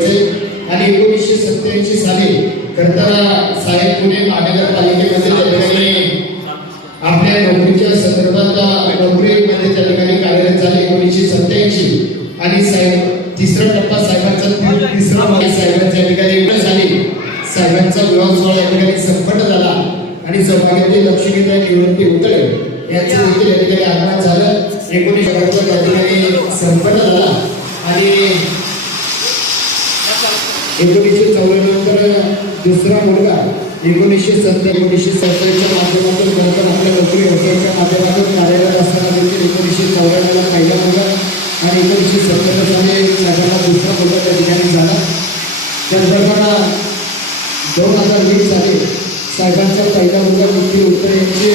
आणि एकोणीसशे सत्त्याऐंशी साली खरतर साहेब पुणे महानगरपालिकेमध्ये त्या ठिकाणी आपल्या नोकरीच्या संदर्भात नोकरीमध्ये त्या ठिकाणी कार्यरत झाले एकोणीसशे सत्त्याऐंशी. आणि साहेब तिसरा टप्पा साहेबांचा तिसरा भाग साहेबांच्या ठिकाणी झाली. साहेबांचा विवाह सोहळा या ठिकाणी संपन्न झाला. आणि सहभागातील लक्ष्मीताई निवृत्ती उतळे यांचं देखील या ठिकाणी आगमन झालं. एकोणीसशे त्या ठिकाणी संपन्न झाला. आणि एकोणीसशे चौऱ्याण्णव दुसरा मुलगा एकोणीसशे सत्तर एकोणीसशे सत्तरच्या माध्यमातून नंतर आपल्या नोकरी व्यवसायाच्या माध्यमातून कार्यरत असताना देखील एकोणीसशे चौऱ्याण्णवला पहिला मुलगा आणि एकोणीसशे सत्तर साली साधारण दुसरा मुलगा त्या ठिकाणी झाला. त्याचबरोबर दोन हजार वीस साली साहेबांचा पहिला मुलगा विक्की उत्तरे यांचे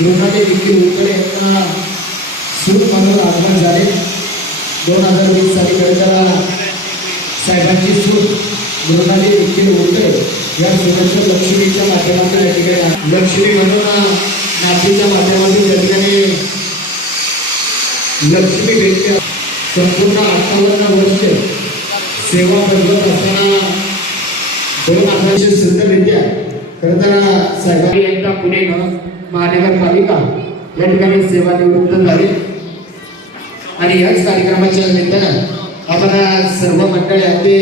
गृहाने विक्की उत्तरे यांना सूर म्हणून आगमन झाले. दोन हजार वीस साली खरं साहेबांची सूट मृणाली देखील होते या सुरक्षा लक्ष्मीच्या माध्यमातून या ठिकाणी लक्ष्मी म्हणून नातीच्या माध्यमातून या ठिकाणी लक्ष्मी भेटते संपूर्ण अठ्ठावन्न वर्ष सेवा बजावत असताना दोन हजारशे सुंदररित्या खरं तर साहेबांनी एकदा पुणे महानगरपालिका या ठिकाणी सेवानिवृत्त झाले. आणि याच कार्यक्रमाच्या निमित्तानं आपण सर्व मंडळी अगदी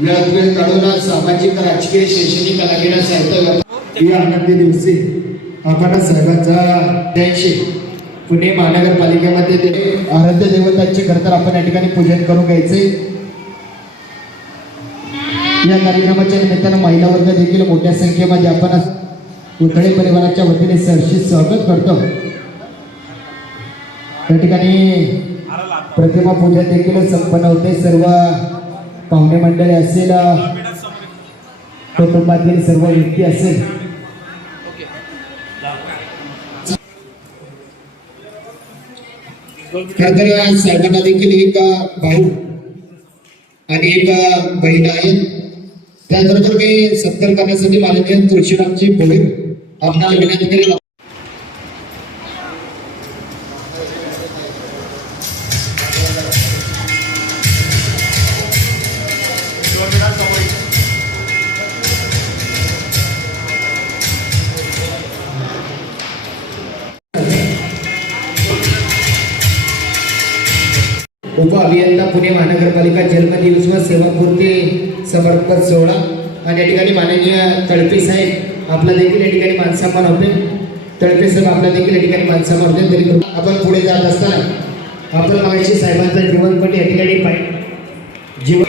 वेळात वेळ काढून सामाजिक राजकीय शैक्षणिक कलागिरा साहित्य या आनंदी दिवशी आपण साहेबांचा त्यांशी पुणे महानगरपालिकेमध्ये ते आराध्य देवतांचे खरं तर आपण या ठिकाणी पूजन करून घ्यायचे. या कार्यक्रमाच्या निमित्तानं महिला वर्ग देखील मोठ्या संख्येमध्ये आपण पुतळे परिवाराच्या वतीने सरशी स्वागत करतो. त्या ठिकाणी प्रतिमा पूजा देखील संपन्न होते. सर्व पाहुणे मंडळी असेल कुटुंबातील सर्व व्यक्ती असेल. खरं साहेबांना देखील एक भाऊ आणि एक बहीण आहे त्यानंतर मी सत्कार करण्यासाठी माननीय तुळशीरामची भोईर आपणाला विनंती करेल उप अभियंता पुणे महानगरपालिका जन्मदिवस व सेवापूर्ती समर्पण सोहळा. आणि या ठिकाणी माननीय तळपे साहेब आपला देखील या ठिकाणी मानसन्मान होते तळपे साहेब आपला देखील या ठिकाणी मानसन्मान होते तरी आपण पुढे जात असताना आपण मागाशी साहेबांचा जीवनपट या ठिकाणी पाहिजे जीवन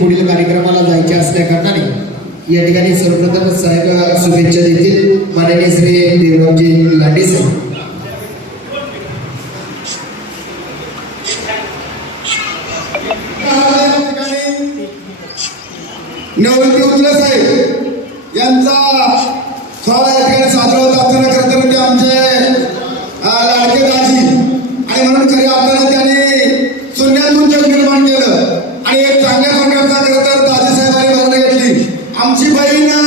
पुढील कार्यक्रमाला जायचे असल्या कारणाने या ठिकाणी सर्वप्रथम साहेब शुभेच्छा देतील माननीय श्री देवरामजी लांडे साहेब. निवृत्ती उचले साहेब यांचा सोहळा या ठिकाणी साजरा होता असताना खरं तर ते आमचे लाडके दाजी. आणि म्हणून खरी आपल्याला त्याने शून्यातून जग निर्माण केलं. आणि एक चांगल्या प्रकारचा खरं तर दाजी साहेबांनी भरणं घेतली. आमची बहीण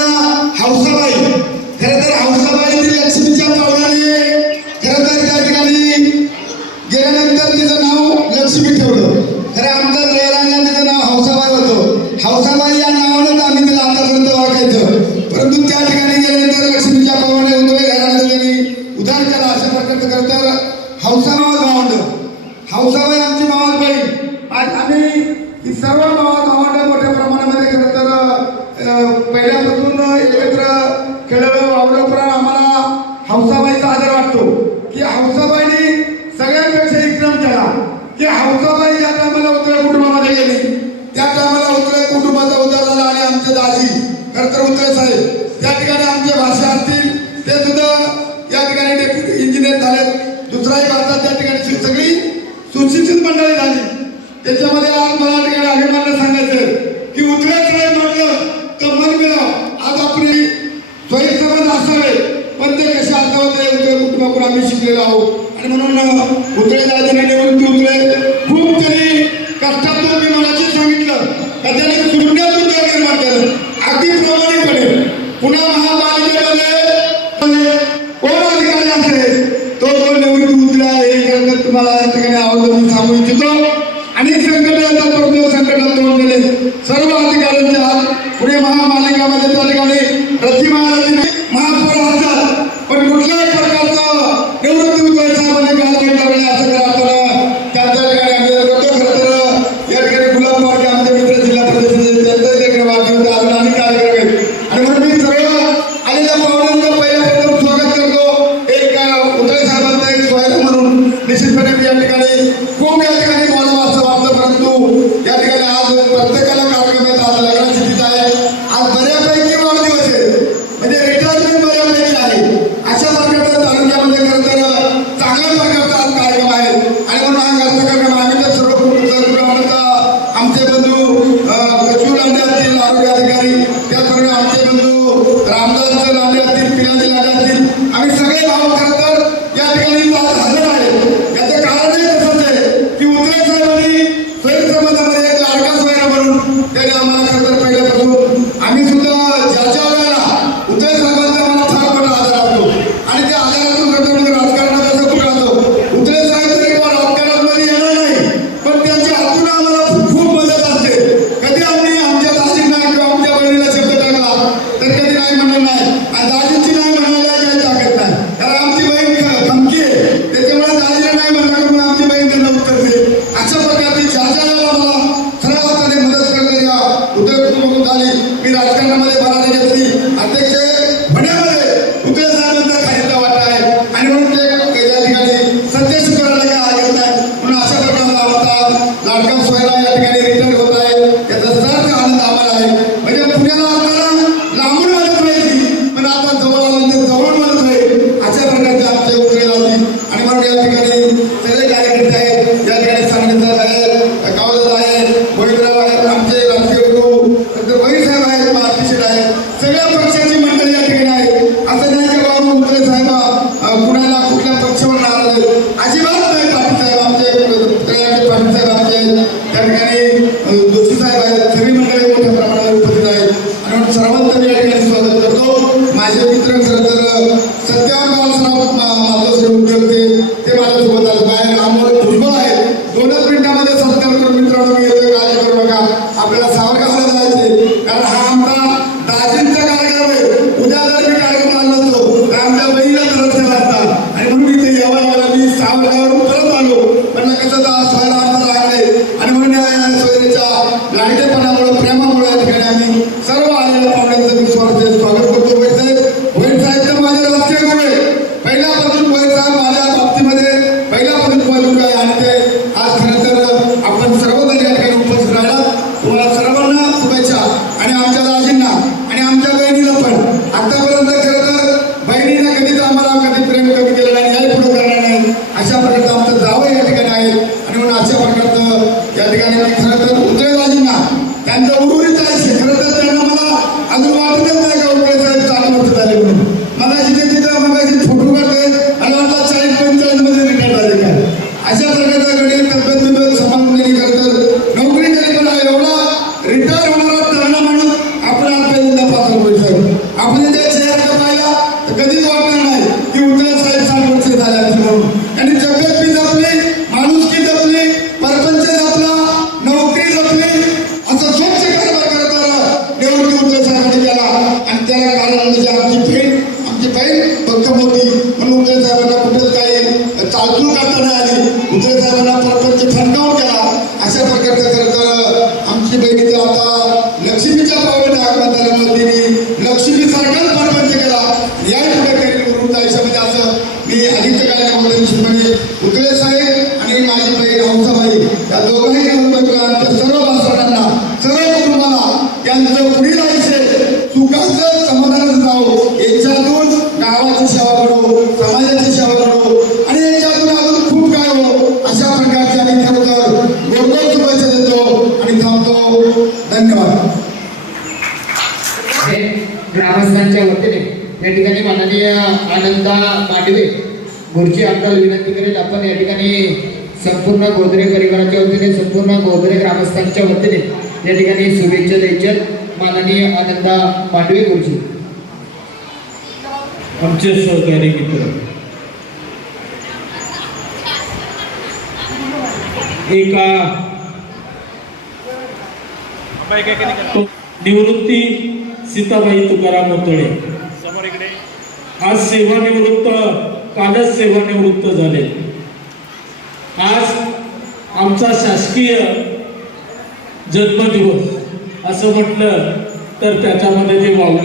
खरं तर हौसाबाई भावंड हौसाबाई आमची मावस बहीण. आज आम्ही ही सर्व मावस भावंड मोठ्या प्रमाणामध्ये. खरं तर पहिल्यापासून एकत्र खेळलं वावरलं आम्हाला हौसाबाईचा आदर वाटतो. की हौसाबाईने सगळ्यांपेक्षा विक्रम केला. की हौसाबाई ज्या टायमाला उतऱ्या कुटुंबामध्ये गेली त्या टायमाला उतऱ्या कुटुंबाचा उद्धार झाला आणि आमचे दाजी खरं तर उतरे साहेब त्या ठिकाणी आमचे भाषा असतील ते सुद्धा या ठिकाणी डेप्युटी इंजिनियर दुसरा दुसराही भारतात त्या ठिकाणी सगळी सुशिक्षित मंडळी झाली. त्याच्यामध्ये आज मला ठिकाणी अभिमानाने सांगायचं की उतरे साहेब म्हटलं तर मन मिळाव आज आपली स्वयंसमज असावे पण ते कसे असावं ते उतरे कुटुंबाकडून आम्ही शिकलेलो आहोत आणि म्हणून उतरे दादाने निवृत्ती उतरे खूप त्यांनी कष्टातून मी मनाशी सांगितलं का त्याने शून्यातून जग निर्माण केलं अगदी प्रमाणिकपणे पुन्हा महापालिकेमध्ये कोण अधिकारी असेल तो तो त्यापूर्वी आमचे बंधू रामदास लाडे असतील पिलाजी लाडे असतील. आम्ही उद्या जर मी कार्यक्रम आमच्या बहिणीला गरज केला असता आणि म्हणून मी ते यावं लागला मी सावरगावर परत आलो. पण कसं सोयरा आम्हाला लागले आणि म्हणून या सोयरेच्या लाईटेपणामुळे प्रेमा समाजाची सेवा करू आणि याच्यातून अजून खूप काय हो अशा प्रकारचे आम्ही खरोखर गोरगोर शुभेच्छा देतो आणि थांबतो. धन्यवाद. ग्रामस्थांच्या वतीने या ठिकाणी माननीय आनंदा पांडवे गुरुजी आमदार विनंती करेल आपण या ठिकाणी संपूर्ण गोदरे परिवाराच्या वतीने संपूर्ण गोदरे ग्रामस्थांच्या वतीने या ठिकाणी शुभेच्छा द्यायच्या माननीय आनंदा पांडवे गुरुजी. आमचे सहकारी मित्र. एका निवृत्ती सीताबाई तुकाराम मोतळे. आज सेवानिवृत्त कालच सेवानिवृत्त झाले. आज आमचा शासकीय जन्मदिवस असं म्हटलं तर त्याच्यामध्ये ते वावगड